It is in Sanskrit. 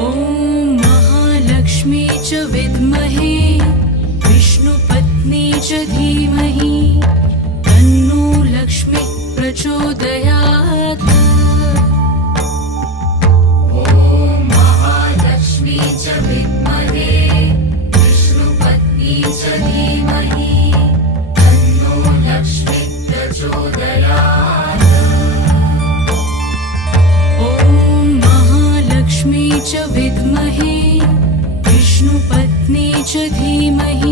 ॐ महालक्ष्मी च विद्महे विष्णुपत्नी च धीमहि तन्नो लक्ष्मी प्रचोदयात्। ॐ महालक्ष्मी च विद्महे विष्णुपत्नी च धीमहि तन्नो लक्ष्मी प्रचोदयात्। ॐ महालक्ष्मी च विद्महे विष्णुपत्नी च धीमहि